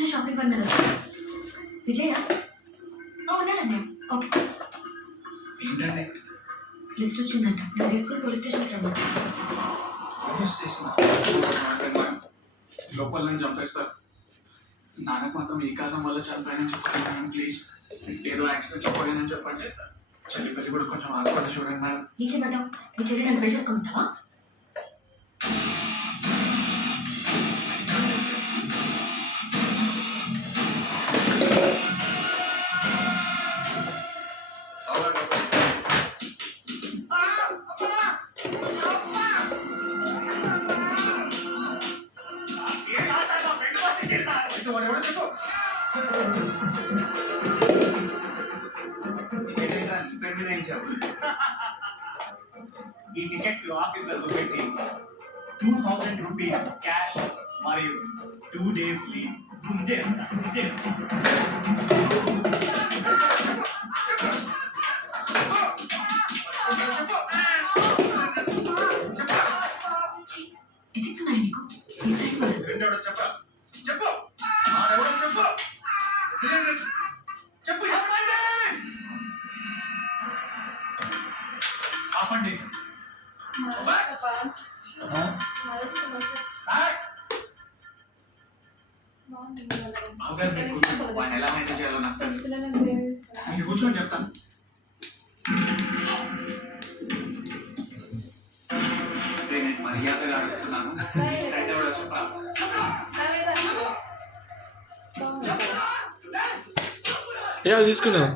చిన్న షాపింగ్ పని మీద విజయ ఉన్నాడండి. ఓకే ఏంటండి లిస్ట్ వచ్చిందంట. నేను తీసుకుని పోలీస్ స్టేషన్కి రమ్మా. పోలీస్ స్టేషన్ లోపలని చంపేస్తారు. నాన్నకు మాత్రం ఈ కారణం వల్ల చనిపోయానని చెప్పండి మేడం, ప్లీజ్. ఏదో యాక్సిడెంట్లో పోయానని చెప్పండి. చెల్లి పెళ్లి కూడా కొంచెం ఆదుకొని చూడండి మేడం. ఏం చేయమంటావు? నీ చెల్లి నన్ను పెళ్లి చేసుకుంటావా? ఈ టికెట్ ఆఫీసర్ పెట్టి 2000 రూపీస్ క్యాష్ మరియు 2 days లీవ్ గుంజేస్తా. ఎదుగుతున్నాయి నీకు నీ ఫ్రెండ్ వాళ్ళు. రెండోడు చెప్పు చెప్పు ఆడెవడో చెప్పు చెప్పు చెప్పండి. ఆపండి. బావగారు మీరు కూర్చోండి. వాడిని ఎలా హ్యాండిల్ చేయాలో నాకు తెలుసు. మీరు కూర్చొని చెప్తాను. నేను మర్యాదగా అడుగుతున్నాను. రెండోడు చెప్పరా? తీసుకున్నావు